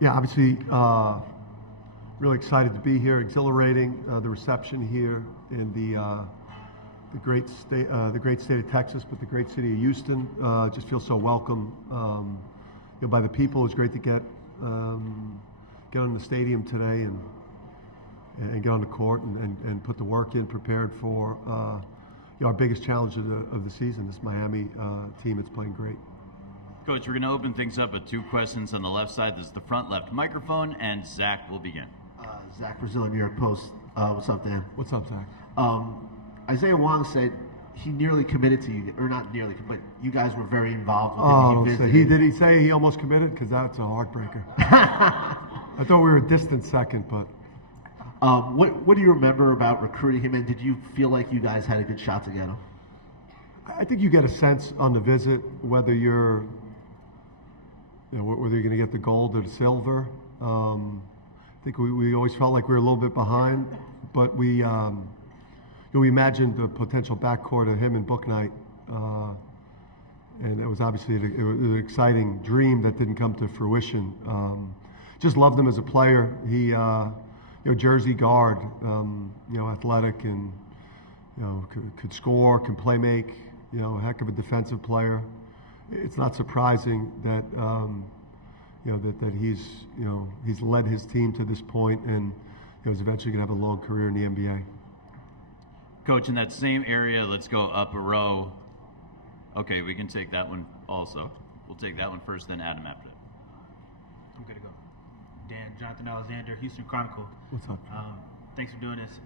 Yeah, obviously, really excited to be here. Exhilarating, the reception here in the great state of Texas, but the great city of Houston. Just feel so welcome, by the people. It's great to get in the stadium today and get on the court and put the work in, prepared for our biggest challenge of the season. This Miami team that's playing great. Coach, we're going to open things up with two questions on the left side. This is the front left microphone, and Zach will begin. Zach Brazil, New York Post. What's up, Dan? What's up, Zach? Isaiah Wong said he nearly committed to you, or not nearly, but you guys were very involved with him. Did he say he almost committed? Because that's a heartbreaker. I thought we were a distant second, but. What do you remember about recruiting him, and did you feel like you guys had a good shot to get him? I think you get a sense on the visit whether you're going to get the gold or the silver. I think we always felt like we were a little bit behind, but we imagined the potential backcourt of him and Bouknight, and it was obviously an exciting dream that didn't come to fruition. Just loved him as a player. He, Jersey guard, athletic and could score, can play make, a heck of a defensive player. It's not surprising that that he's led his team to this point and is eventually going to have a long career in the NBA. Coach, in that same area, let's go up a row. Okay, we can take that one also. We'll take that one first, then Adam after that. I'm good to go. Dan, Jonathan Alexander, Houston Chronicle. What's up? Thanks for doing this.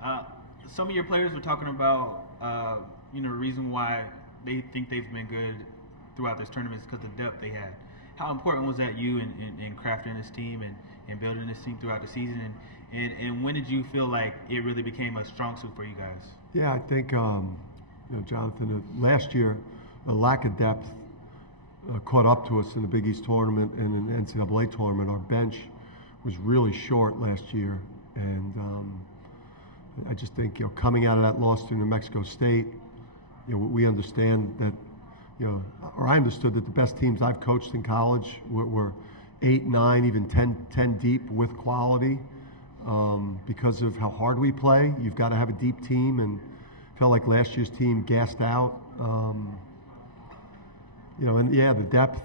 Some of your players were talking about, the reason why they think they've been good throughout this tournament is because of the depth they had. How important was that you in crafting this team and building this team throughout the season? And when did you feel like it really became a strong suit for you guys? Yeah, I think, Jonathan, last year, the lack of depth caught up to us in the Big East tournament and in the NCAA tournament. Our bench was really short last year. And I just think, coming out of that loss to New Mexico State, we understand that, or I understood that the best teams I've coached in college were 8, 9, even 10 deep with quality. Because of how hard we play, you've got to have a deep team, and felt like last year's team gassed out. The depth.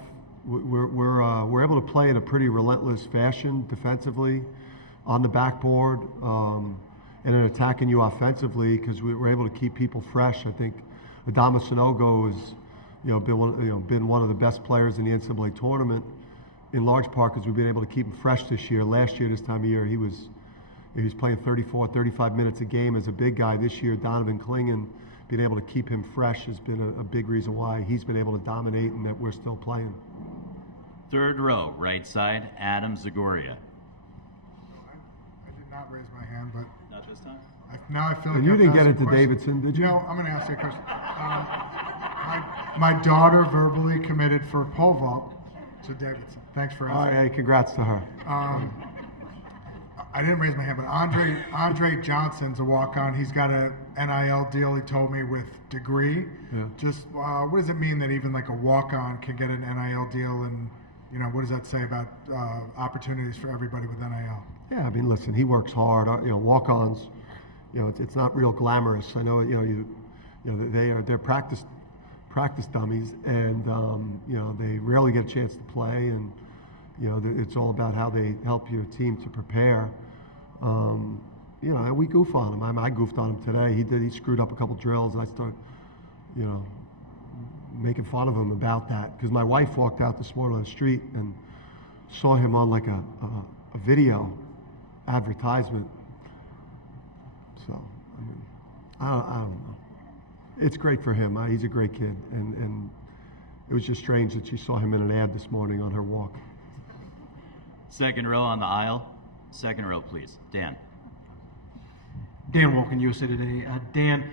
We're able to play in a pretty relentless fashion defensively, on the backboard, and in attacking you offensively because we were able to keep people fresh. I think Adama Sanogo has been one of the best players in the NCAA tournament, in large part because we've been able to keep him fresh this year. Last year, this time of year, he was playing 34, 35 minutes a game as a big guy. This year, Donovan Clingan, being able to keep him fresh has been a big reason why he's been able to dominate and that we're still playing. Third row, right side, Adam Zagoria. I did not raise my hand, but Not this time? now I feel like And you didn't get it into Davidson, did you? No, I'm going to ask you a question. My daughter verbally committed for pole vault to Davidson. Thanks for asking. All right, hey, congrats to her. I didn't raise my hand, but Andre Johnson's a walk-on. He's got a NIL deal, he told me, with Degree. Yeah. Just what does it mean that even like a walk-on can get an NIL deal, and what does that say about opportunities for everybody with NIL? Yeah, I mean, listen, he works hard. Walk-ons, it's not real glamorous. I know, they're practice dummies, and they rarely get a chance to play, and it's all about how they help your team to prepare. And we goof on him. I goofed on him today. He screwed up a couple drills, and I started, making fun of him about that because my wife walked out this morning on the street and saw him on like a video advertisement. So I don't know. It's great for him. He's a great kid, and it was just strange that she saw him in an ad this morning on her walk. Second row on the aisle. Second row, please. Dan. Dan Wilkin, USA Today. Dan,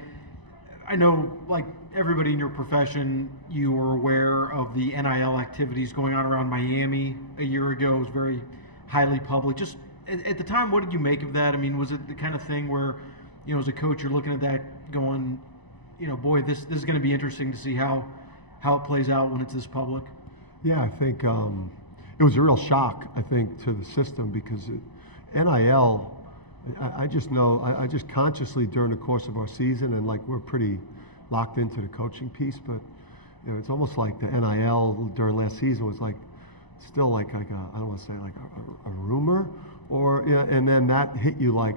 I know, like everybody in your profession, you were aware of the NIL activities going on around Miami a year ago. It was very highly public. Just at the time, what did you make of that? I mean, was it the kind of thing where, as a coach, you're looking at that going, boy, this is going to be interesting to see how it plays out when it's this public? Yeah, I think it was a real shock, I think, to the system because NIL. I just know, I just consciously during the course of our season, and like we're pretty locked into the coaching piece, but you know, it's almost like the NIL during last season was like still like a, I don't want to say like a rumor, or yeah, and then that hit you like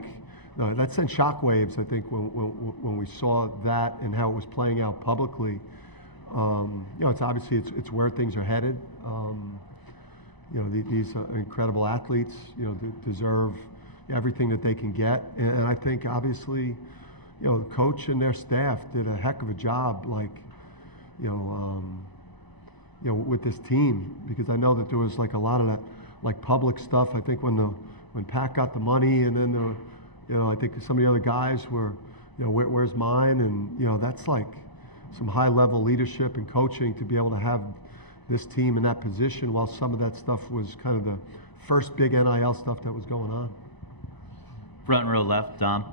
that sent shockwaves. I think when we saw that and how it was playing out publicly, you know, it's obviously it's where things are headed. You know, these incredible athletes, you know, deserve everything that they can get, and I think obviously, you know, the coach and their staff did a heck of a job, like, you know, with this team, because I know that there was like a lot of that, like public stuff. I think when Pat got the money, and then you know, I think some of the other guys were, you know, where's mine, and you know, that's like some high level leadership and coaching to be able to have this team in that position while some of that stuff was kind of the first big NIL stuff that was going on. Front row left, Dom.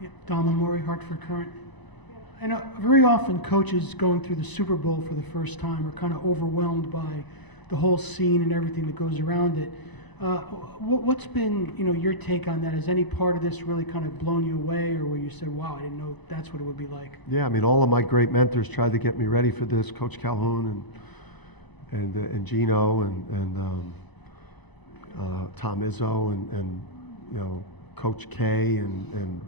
Yeah, Dom Amori, Hartford Current. I know very often coaches going through the Super Bowl for the first time are kind of overwhelmed by the whole scene and everything that goes around it. What's been, you know, your take on that? Has any part of this really kind of blown you away, or where you said, "Wow, I didn't know that's what it would be like"? Yeah, I mean, all of my great mentors tried to get me ready for this. Coach Calhoun and Gino and Tom Izzo and you know, Coach K and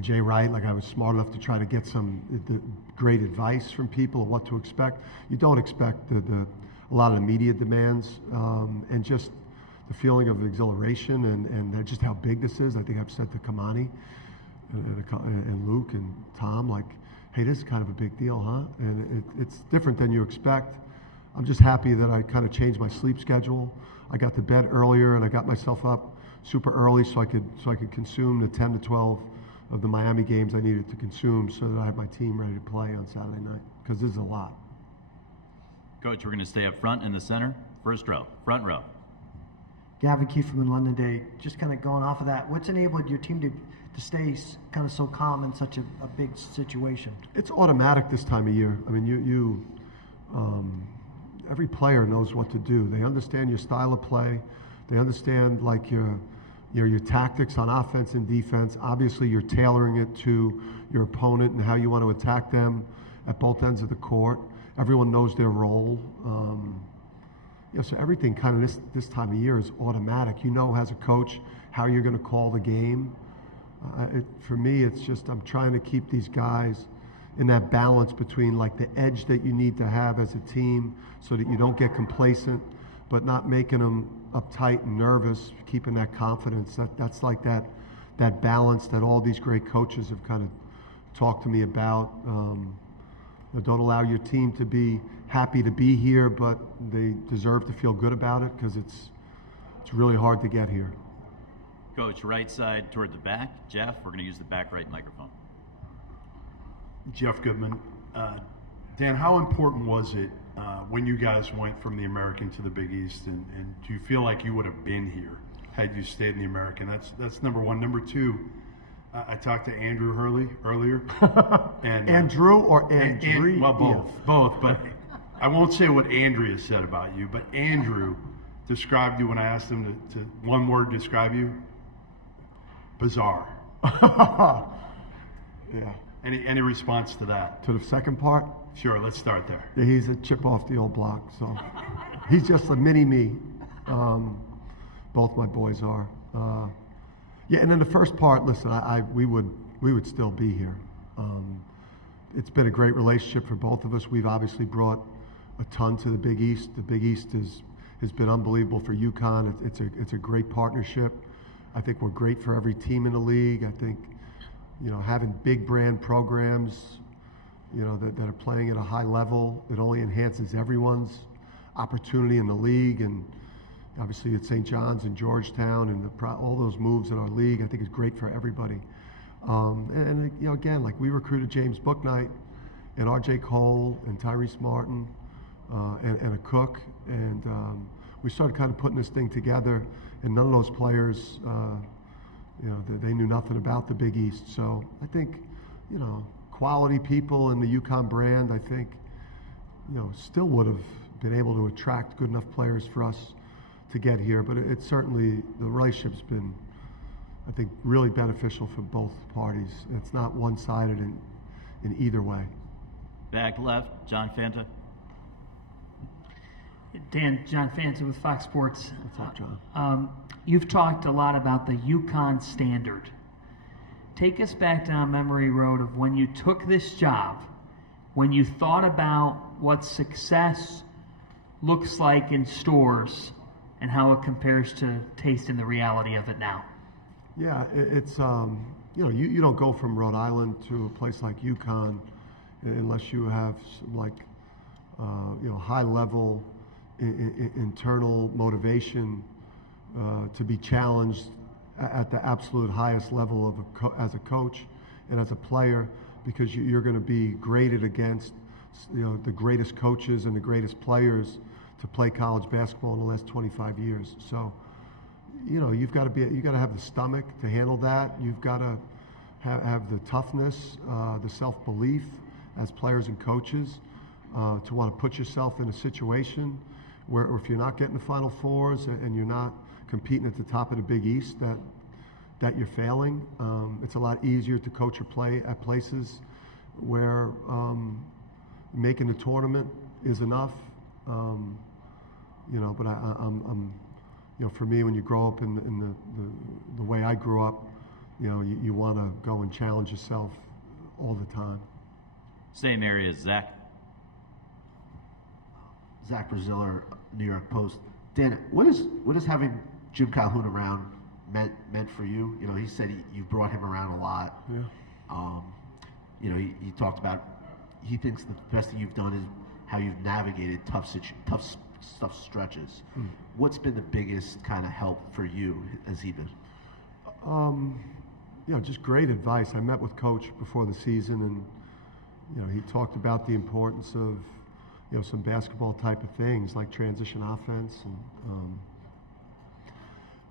Jay Wright. Like, I was smart enough to try to get some great advice from people of what to expect. You don't expect a lot of the media demands, and just the feeling of exhilaration and just how big this is. I think I've said to Kamani and Luke and Tom, like, hey, this is kind of a big deal, huh? And it's different than you expect. I'm just happy that I kind of changed my sleep schedule. I got to bed earlier, and I got myself up super early so I could consume the 10 to 12 of the Miami games I needed to consume, so that I have my team ready to play on Saturday night, because this is a lot. Coach, we're going to stay up front in the center. First row, front row. Gavin Keefe from London Day. Just kind of going off of that, what's enabled your team to stay kind of so calm in such a big situation? It's automatic this time of year. I mean, every player knows what to do. They understand your style of play. They understand like your tactics on offense and defense. Obviously, you're tailoring it to your opponent and how you want to attack them at both ends of the court. Everyone knows their role. So everything kind of this time of year is automatic. You know, as a coach, how you're going to call the game. For me, it's just I'm trying to keep these guys in that balance between like the edge that you need to have as a team, so that you don't get complacent, but not making them uptight and nervous, keeping that confidence. That's like that balance that all these great coaches have kind of talked to me about. Don't allow your team to be happy to be here, but they deserve to feel good about it, because it's really hard to get here. Coach, right side toward the back. Jeff, we're going to use the back right microphone. Jeff Goodman. Dan, how important was it when you guys went from the American to the Big East, and do you feel like you would have been here had you stayed in the American? That's number one. Number two, I talked to Andrew Hurley earlier. And Andrew or Andrew? Well, both. But I won't say what Andrea said about you, but Andrew described you when I asked him to one word describe you. Bizarre. Yeah. Any response to that? To the second part? Sure, let's start there. Yeah, he's a chip off the old block, so he's just a mini me. Both my boys are. Yeah, and then the first part, listen, we would still be here. It's been a great relationship for both of us. We've obviously brought a ton to the Big East. The Big East has been unbelievable for UConn. It's a great partnership. I think we're great for every team in the league. I think, you know, having big brand programs, you know, that are playing at a high level, it only enhances everyone's opportunity in the league. And obviously at St. John's and Georgetown and all those moves in our league, I think is great for everybody. And you know, again, like we recruited James Bouknight and R.J. Cole and Tyrese Martin and a Cook, and we started kind of putting this thing together. And none of those players, you know, they knew nothing about the Big East. So I think, you know, quality people in the UConn brand, I think, you know, still would have been able to attract good enough players for us to get here. But it's certainly, the relationship's been, I think, really beneficial for both parties. It's not one-sided in either way. Back left, John Fanta. Dan, John Fanta with Fox Sports. What's up, John? You've talked a lot about the UConn standard. Take us back down memory road of when you took this job, when you thought about what success looks like in stores and how it compares to taste and the reality of it now. Yeah, it's, you know, you don't go from Rhode Island to a place like UConn unless you have some, like, you know, high level internal motivation to be challenged at the absolute highest level of as a coach and as a player, because you're going to be graded against, you know, the greatest coaches and the greatest players to play college basketball in the last 25 years. So, you know, you got to have the stomach to handle that. You've got to have the toughness, the self-belief as players and coaches to want to put yourself in a situation where if you're not getting the Final Fours and you're not competing at the top of the Big East, that you're failing. It's a lot easier to coach or play at places where making the tournament is enough. You know, but I'm you know, for me, when you grow up in the way I grew up, you know, you want to go and challenge yourself all the time. Same area as Zach. Zach Braziller, New York Post. Dan, what is having Jim Calhoun around meant for you? You know, he said you brought him around a lot. Yeah. You know, he talked about, he thinks the best thing you've done is how you've navigated tough stretches. What's been the biggest kind of help for you as he been? You know, just great advice. I met with Coach before the season, and you know, he talked about the importance of, you know, some basketball type of things like transition offense, and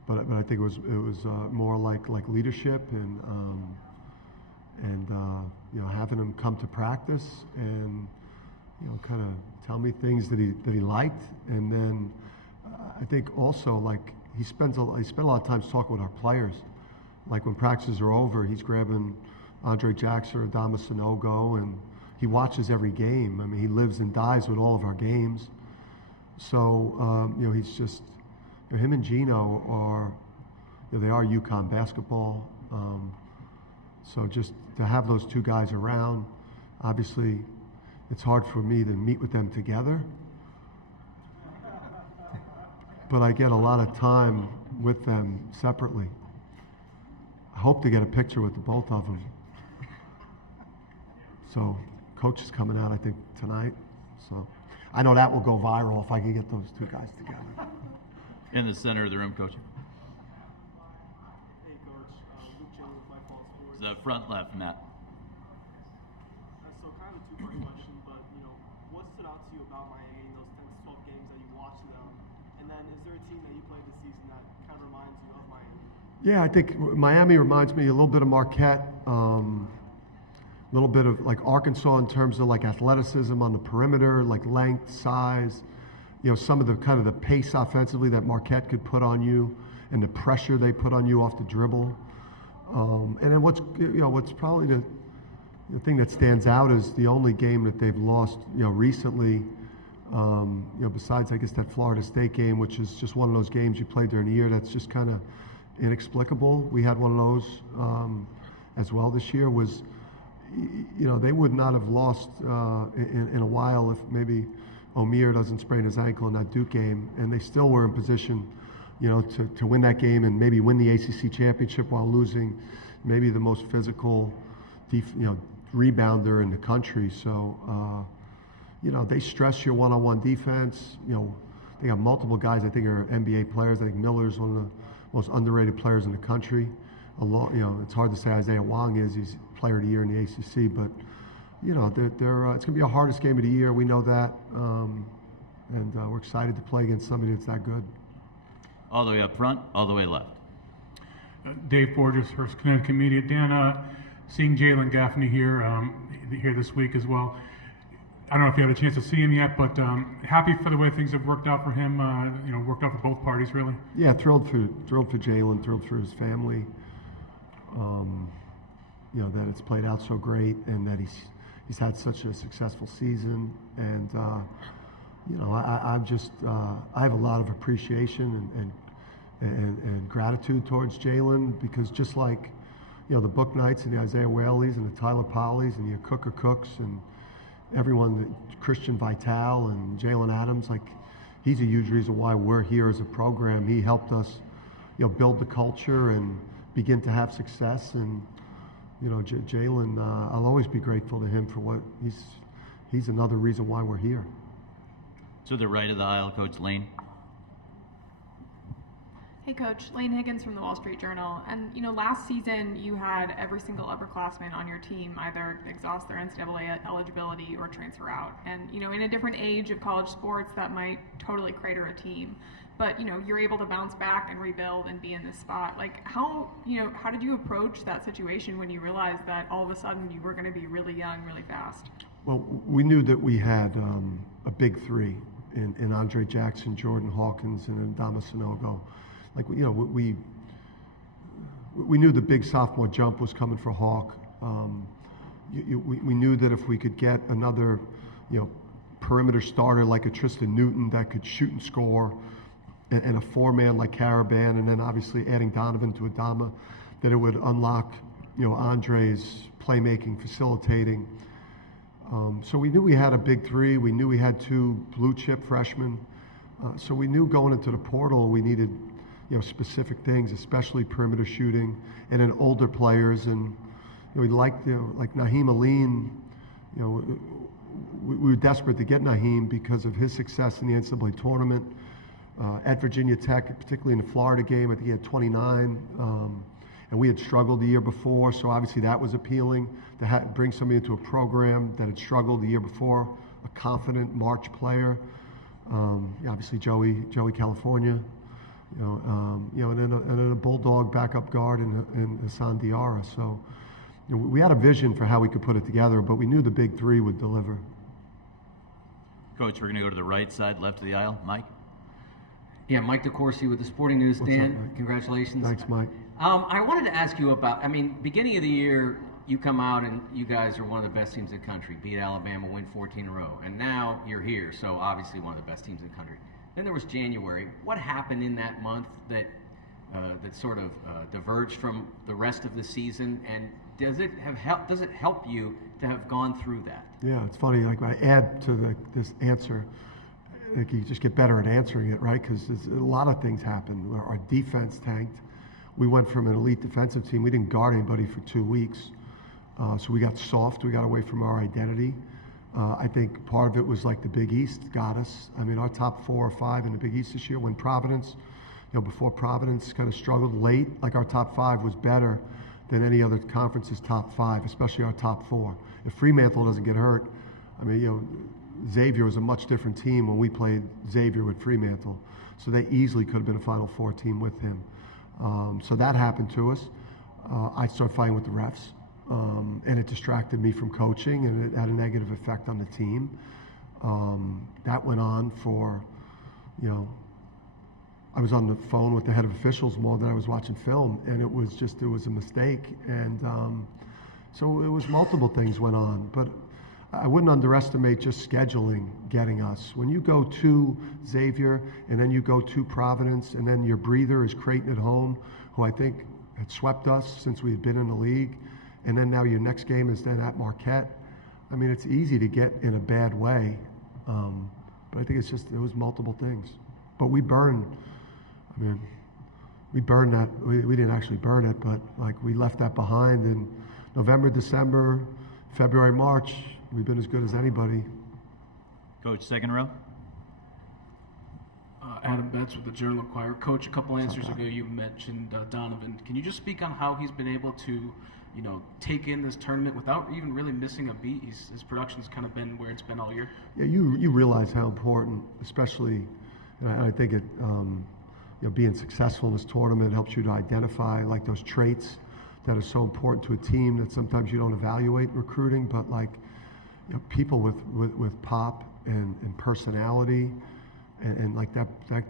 but I think it was more like leadership and you know, having him come to practice and, you know, kind of tell me things that he liked, and then I think also, like, he spent a lot of times talking with our players. Like when practices are over, he's grabbing Andre Jackson or Adama Sanogo, and he watches every game. I mean, he lives and dies with all of our games. So you know, he's just, you know, him and Gino are, you know, they are UConn basketball. So just to have those two guys around, obviously, it's hard for me to meet with them together, but I get a lot of time with them separately. I hope to get a picture with the both of them. So Coach is coming out, I think, tonight. So I know that will go viral if I can get those two guys together. In the center of the room, Coach. Hey, Coach. Luke Jones with my Fox Sports. The front left, Matt. So kind of a two-part question, but, you know, what stood out to you about Miami in those 10 to 12 games that you watched them? And then is there a team that you played this season that kind of reminds you of Miami? Yeah, I think Miami reminds me a little bit of Marquette, a little bit of like Arkansas in terms of like athleticism on the perimeter, like length, size, you know, some of the kind of the pace offensively that Marquette could put on you and the pressure they put on you off the dribble. And then what's probably the thing that stands out is the only game that they've lost, you know, recently, you know, besides I guess that Florida State game, which is just one of those games you played during the year that's just kind of inexplicable. We had one of those as well this year. Was, you know, they would not have lost in a while if maybe Omier doesn't sprain his ankle in that Duke game, and they still were in position, you know, to win that game and maybe win the ACC championship while losing maybe the most physical, rebounder in the country. So, you know, they stress your one-on-one defense. You know, they got multiple guys I think are NBA players. I think Miller's one of the most underrated players in the country. You know, it's hard to say Isaiah Wong is. He's player of the year in the ACC, but you know, it's going to be the hardest game of the year. We know that, and we're excited to play against somebody that's that good. All the way up front, all the way left. Dave Borges, First Connecticut Media. Dan, seeing Jalen Gaffney here this week as well. I don't know if you had a chance to see him yet, but happy for the way things have worked out for him. Worked out for both parties, really. Yeah, thrilled for Jalen, thrilled for his family. That it's played out so great, and that he's had such a successful season. And I have a lot of appreciation and gratitude towards Jalen, because just like the Book Knights and the Isaiah Whaleys and the Tyler Polleys and the Cooker Cooks and everyone, Christian Vital and Jalen Adams, like, he's a huge reason why we're here as a program. He helped us, build the culture and begin to have success. And Jalen, I'll always be grateful to him for what he's another reason why we're here. To the right of the aisle, Coach Lane. Hey Coach, Lane Higgins from the Wall Street Journal. And last season you had every single upperclassman on your team either exhaust their NCAA eligibility or transfer out. And in a different age of college sports, that might totally crater a team. But you're able to bounce back and rebuild and be in this spot. Like, how did you approach that situation when you realized that all of a sudden you were going to be really young, really fast? Well, we knew that we had a big three in Andre Jackson, Jordan Hawkins, and Adama Sanogo. Like, we knew the big sophomore jump was coming for Hawk. We knew that if we could get another, perimeter starter like a Tristan Newton that could shoot and score, and a four-man like Caravan, and then obviously adding Donovan to Adama, that it would unlock, Andre's playmaking, facilitating. So we knew we had a big three. We knew we had two blue-chip freshmen. So we knew going into the portal we needed, specific things, especially perimeter shooting, and then older players. And we liked, like Naheem Aline. We were desperate to get Naheem because of his success in the NCAA tournament. At Virginia Tech, particularly in the Florida game, I think he had 29, and we had struggled the year before, so obviously that was appealing to bring somebody into a program that had struggled the year before, a confident March player. Obviously Joey California, and then a bulldog backup guard in Hassan Diarra. So we had a vision for how we could put it together, but we knew the big three would deliver. Coach, we're going to go to the right side, left of the aisle. Mike? Yeah, Mike DeCourcy with the Sporting News. What's Dan, up, Mike? Congratulations. Thanks, Mike. I wanted to ask you about, beginning of the year, you come out and you guys are one of the best teams in the country, beat Alabama, win 14 in a row. And now you're here, so obviously one of the best teams in the country. Then there was January. What happened in that month that sort of diverged from the rest of the season? And does it help you to have gone through that? Yeah, it's funny. Like, I add to this answer, like, you just get better at answering it, right? Because a lot of things happened. Our defense tanked. We went from an elite defensive team. We didn't guard anybody for 2 weeks. So we got soft. We got away from our identity. I think part of it was like the Big East got us. Our top 4 or 5 in the Big East this year, when Providence, before Providence kind of struggled late, like our top 5 was better than any other conference's top 5, especially our top 4. If Fremantle doesn't get hurt, Xavier was a much different team when we played Xavier with Fremantle. So they easily could have been a Final Four team with him. So that happened to us. I started fighting with the refs, and it distracted me from coaching, and it had a negative effect on the team. That went on for, I was on the phone with the head of officials more than I was watching film, and it was a mistake. And so it was multiple things went on, but I wouldn't underestimate just scheduling getting us. When you go to Xavier and then you go to Providence, and then your breather is Creighton at home, who I think had swept us since we had been in the league, and then now your next game is then at Marquette. It's easy to get in a bad way, but I think it was multiple things. But we burned that. We didn't actually burn it, but like, we left that behind in November, December, February, March. We've been as good as anybody. Coach, second row. Adam Betts with the Journal-Enquirer. Coach, a couple answers ago you mentioned Donovan. Can you just speak on how he's been able to, take in this tournament without even really missing a beat? His production's kind of been where it's been all year. Yeah, you realize how important, especially, and I think it, being successful in this tournament helps you to identify like those traits that are so important to a team that sometimes you don't evaluate in recruiting, but like, people with pop and personality, and like that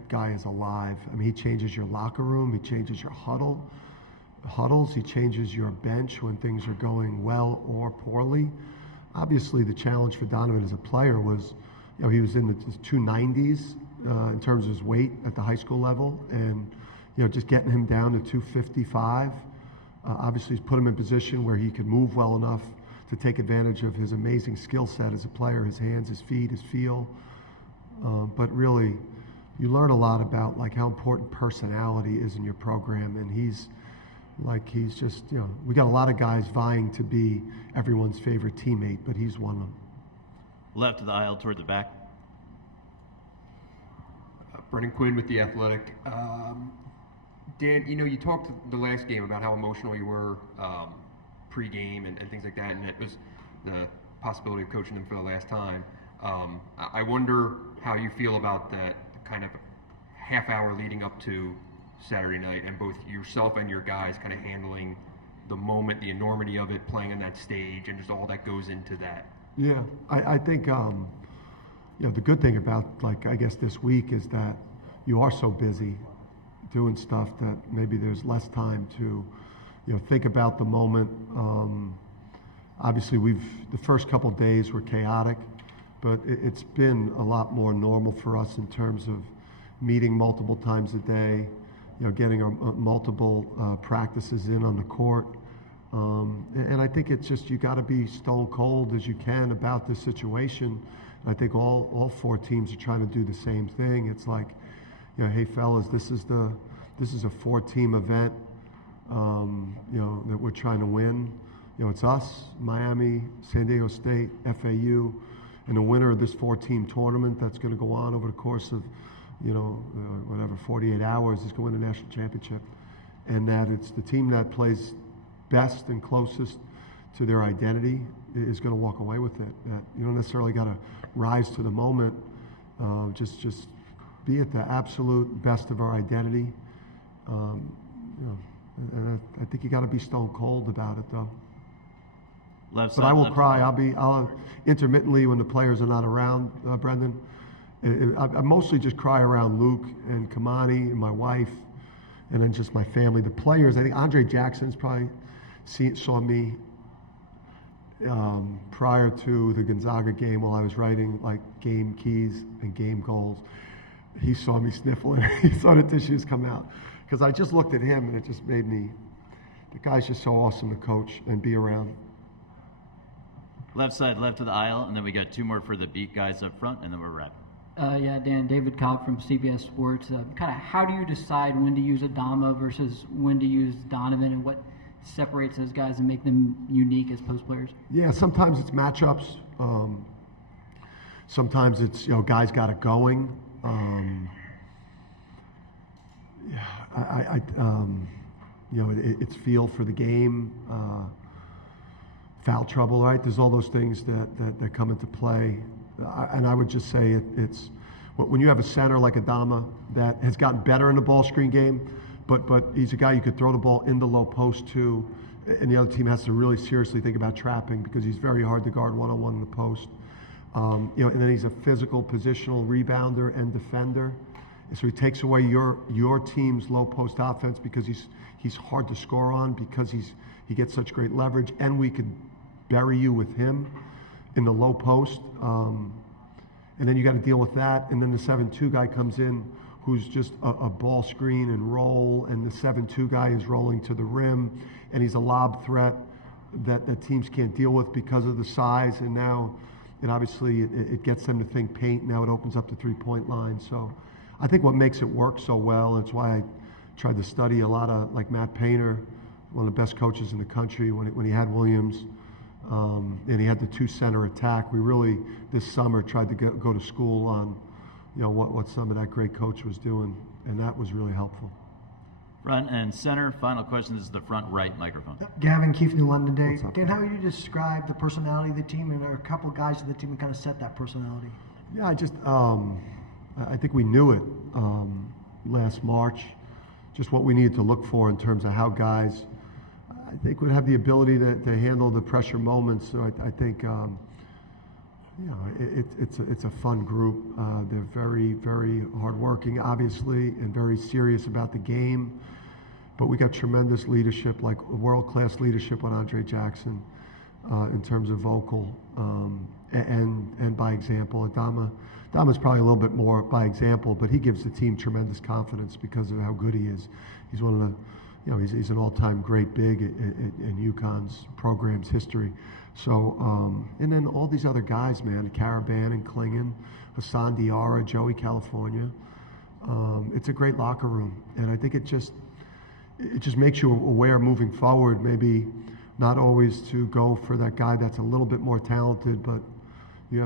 guy is alive. I mean, he changes your locker room, he changes your huddles, he changes your bench when things are going well or poorly. Obviously, the challenge for Donovan as a player was, he was in the 290s in terms of his weight at the high school level, and just getting him down to 255. Obviously, he's put him in position where he could move well enough to take advantage of his amazing skill set as a player, his hands, his feet, his feel. But really, you learn a lot about like how important personality is in your program, and he's just, we got a lot of guys vying to be everyone's favorite teammate, but he's one of them. Left of the aisle toward the back. Brendan Quinn with The Athletic. Dan, you talked the last game about how emotional you were pre-game and things like that, and it was the possibility of coaching them for the last time. I wonder how you feel about that kind of half hour leading up to Saturday night, and both yourself and your guys kind of handling the moment, the enormity of it, playing on that stage, and just all that goes into that. Yeah, I think the good thing about, I guess this week is that you are so busy doing stuff that maybe there's less time to think about the moment. Obviously, the first couple days were chaotic, but it's been a lot more normal for us in terms of meeting multiple times a day, getting our multiple practices in on the court. And I think it's just, you got to be stone cold as you can about this situation. I think all four teams are trying to do the same thing. It's like, hey fellas, this is a 4-team event, that we're trying to win. It's us, Miami, San Diego State, FAU, and the winner of this 4-team tournament that's going to go on over the course of, 48 hours is going to win the national championship. And that it's the team that plays best and closest to their identity is going to walk away with it. That you don't necessarily got to rise to the moment, just be at the absolute best of our identity. And I think you got to be stone cold about it, though. Left but side, I will left cry. side. I'll intermittently when the players are not around, Brendan. I mostly just cry around Luke and Kamani and my wife, and then just my family. The players, I think Andre Jackson's probably saw me prior to the Gonzaga game while I was writing game keys and game goals. He saw me sniffling. He saw the tissues come out. Because I just looked at him and it just made me, the guy's just so awesome to coach and be around. Left side, left of the aisle, and then we got 2 more for the beat guys up front, and then we're wrapping. Yeah, Dan, David Cobb from CBS Sports. Kind of how do you decide when to use Adama versus when to use Donovan, and what separates those guys and make them unique as post players? Yeah, sometimes it's matchups. Sometimes it's, guys got it going. It's feel for the game, foul trouble, right? There's all those things that come into play. And I would just say it's when you have a center like Adama that has gotten better in the ball screen game, but he's a guy you could throw the ball in the low post to, and the other team has to really seriously think about trapping because he's very hard to guard one-on-one in the post. And then he's a physical, positional rebounder and defender. And so he takes away your team's low post offense because he's hard to score on because he gets such great leverage, and we could bury you with him in the low post. And then you got to deal with that. And then the 7-2 guy comes in who's just a ball screen and roll, and the 7-2 guy is rolling to the rim, and he's a lob threat that teams can't deal with because of the size. And now it gets them to think paint. Now it opens up the three-point line. So I think what makes it work so well, it's why I tried to study a lot of Matt Painter, one of the best coaches in the country when he had Williams, and he had the 2-center attack. We really this summer tried to go to school on what some of that great coach was doing, and that was really helpful. Front and center. Final question. This is the front right microphone. Gavin Keefe, New London Day. What's up, Dan, how would you describe the personality of the team, and there are a couple of guys of the team that kind of set that personality? Yeah, I think we knew it last March, just what we needed to look for in terms of how guys, I think, would have the ability to handle the pressure moments. So I think You know, it's a fun group. They're very, very hardworking, obviously, and very serious about the game. But we got tremendous leadership, like world-class leadership with Andre Jackson, in terms of vocal and by example. Adama's probably a little bit more by example, but he gives the team tremendous confidence because of how good he is. He's one of the, you know, he's an all-time great big in UConn's program's history. So, and then all these other guys, man, Caravan and Clingan, Hassan Diarra, Joey California. It's a great locker room, and I think it just makes you aware moving forward, maybe not always to go for that guy that's a little bit more talented, but you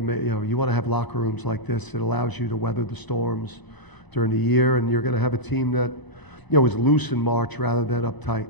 want to have locker rooms like this. It allows you to weather the storms during the year, and you're going to have a team that, you know, is loose in March rather than uptight.